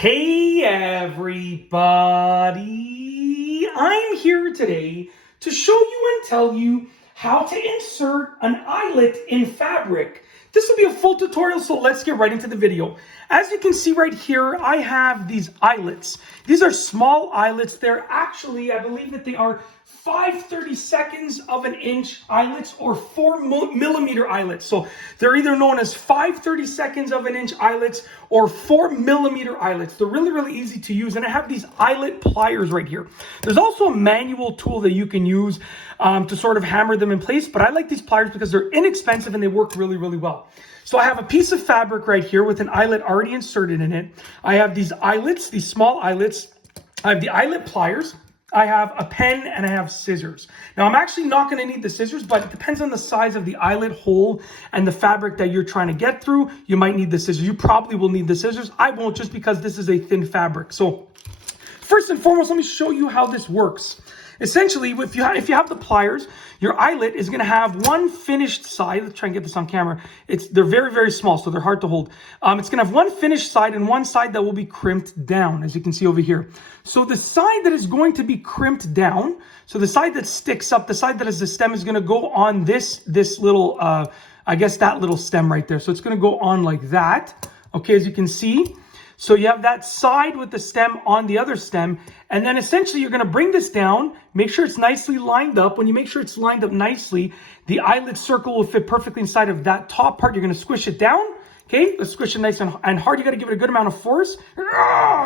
Hey everybody, I'm here today to show you and tell you how to insert an eyelet in fabric. This will be a full tutorial, so let's get right into the video. As you can see right here, I have these eyelets. These are small eyelets. They're actually, I believe that they are 5/32 of an inch eyelets or 4mm eyelets. So they're either known as 5/32 of an inch eyelets or 4mm eyelets. They're really, really easy to use. And I have these eyelet pliers right here. There's also a manual tool that you can use to sort of hammer them in place. But I like these pliers because they're inexpensive and they work really, really well. So I have a piece of fabric right here with an eyelet already inserted in it. I have these eyelets, these small eyelets. I have the eyelet pliers. I have a pen and I have scissors. Now I'm actually not going to need the scissors, but it depends on the size of the eyelet hole and the fabric that you're trying to get through. You might need the scissors. You probably will need the scissors. I won't, just because this is a thin fabric. So first and foremost, let me show you how this works. Essentially, if you have the pliers, your eyelet is going to have one finished side. Let's try and get this on camera. They're very, very small, so they're hard to hold. It's going to have one finished side and one side that will be crimped down, as you can see over here. So the side that is going to be crimped down, so the side that sticks up, the side that is the stem, is going to go on this little, I guess that little stem right there. So it's going to go on like that, okay, as you can see. So you have that side with the stem on the other stem, and then essentially you're going to bring this down, make sure it's nicely lined up. When you make sure it's lined up nicely, the eyelet circle will fit perfectly inside of that top part. You're going to squish it down, okay? Let's squish it nice and hard. You got to give it a good amount of force,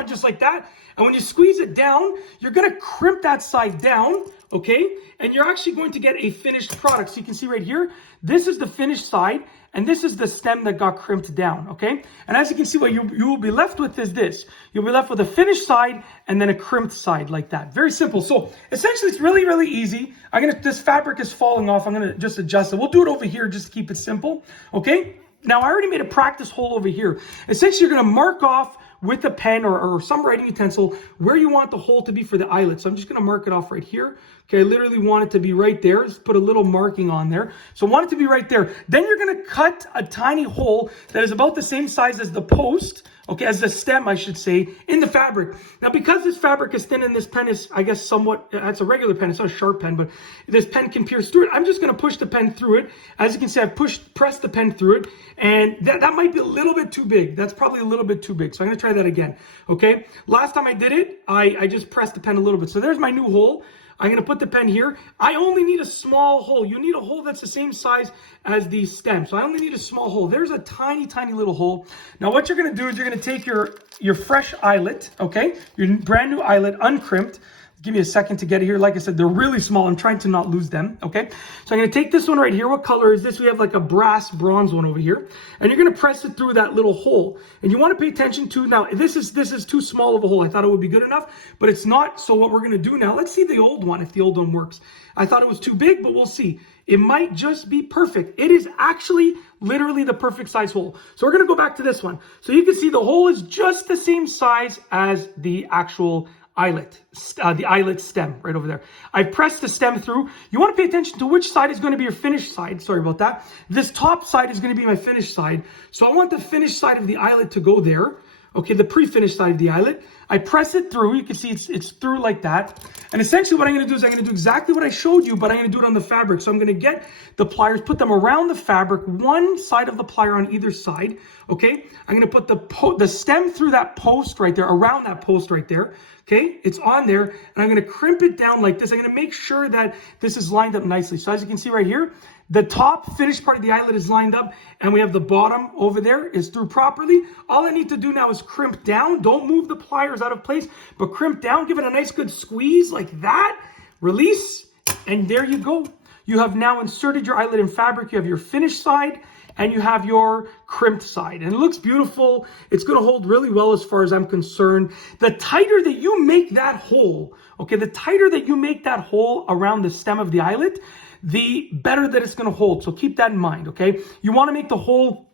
just like that. And when you squeeze it down, you're going to crimp that side down, okay? And you're actually going to get a finished product. So you can see right here, this is the finished side, and this is the stem that got crimped down, okay? And as you can see, what you will be left with is this. You'll be left with a finished side and then a crimped side like that. Very simple. So essentially, it's really, really easy. This fabric is falling off. I'm gonna just adjust it. We'll do it over here just to keep it simple, okay? Now, I already made a practice hole over here. Essentially, you're gonna mark off with a pen or some writing utensil where you want the hole to be for the eyelet. So I'm just going to mark it off right here. Okay, I literally want it to be right there. Just put a little marking on there. So I want it to be right there. Then you're going to cut a tiny hole that is about the same size as the post, okay, as the stem, I should say, in the fabric. Now, because this fabric is thin and this pen is, I guess, somewhat, it's a regular pen. It's not a sharp pen, but this pen can pierce through it. I'm just going to push the pen through it. As you can see, I've pressed the pen through it, and that might be a little bit too big. That's probably a little bit too big. So I'm going to try that again, okay? Last time I did it, I just pressed the pen a little bit. So there's my new hole. I'm going to put the pen here. I only need a small hole. You need a hole that's the same size as the stem. So I only need a small hole. There's a tiny, tiny little hole. Now what you're going to do is you're going to take your fresh eyelet, okay? Your brand new eyelet, uncrimped. Give me a second to get it here. Like I said, they're really small. I'm trying to not lose them, okay? So I'm going to take this one right here. What color is this? We have like a bronze one over here. And you're going to press it through that little hole. And you want to pay attention to, now, this is too small of a hole. I thought it would be good enough, but it's not. So what we're going to do now, let's see the old one, if the old one works. I thought it was too big, but we'll see. It might just be perfect. It is actually literally the perfect size hole. So we're going to go back to this one. So you can see the hole is just the same size as the actual eyelet, the eyelet stem right over there. I pressed the stem through. You want to pay attention to which side is going to be your finished side. Sorry about that. This top side is going to be my finished side. So I want the finished side of the eyelet to go there. Okay, the pre-finished side of the eyelet. I press it through. You can see it's through like that. And essentially what I'm going to do is I'm going to do exactly what I showed you, but I'm going to do it on the fabric. So I'm going to get the pliers, put them around the fabric, one side of the plier on either side. Okay, I'm going to put the stem through that post right there, around that post right there. Okay, it's on there, and I'm going to crimp it down like this. I'm going to make sure that this is lined up nicely. So as you can see right here, the top finished part of the eyelet is lined up, and we have the bottom over there is through properly. All I need to do now is crimp down. Don't move the pliers out of place, but crimp down. Give it a nice good squeeze like that. Release, and there you go. You have now inserted your eyelet in fabric. You have your finished side, and you have your crimped side. And it looks beautiful. It's going to hold really well as far as I'm concerned. The tighter that you make that hole, okay, the tighter that you make that hole around the stem of the eyelet, the better that it's going to hold. So keep that in mind, okay? You want to make the hole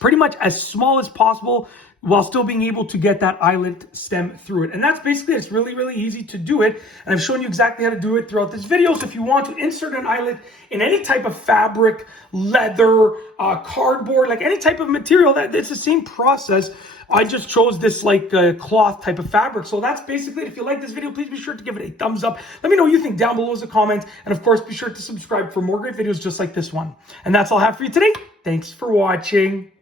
pretty much as small as possible while still being able to get that eyelet stem through it. And that's basically it. It's really, really easy to do it. And I've shown you exactly how to do it throughout this video. So if you want to insert an eyelet in any type of fabric, leather, cardboard, like any type of material, it's the same process. I just chose this like cloth type of fabric. So that's basically it. If you like this video, please be sure to give it a thumbs up. Let me know what you think down below as a comment. And of course, be sure to subscribe for more great videos just like this one. And that's all I have for you today. Thanks for watching.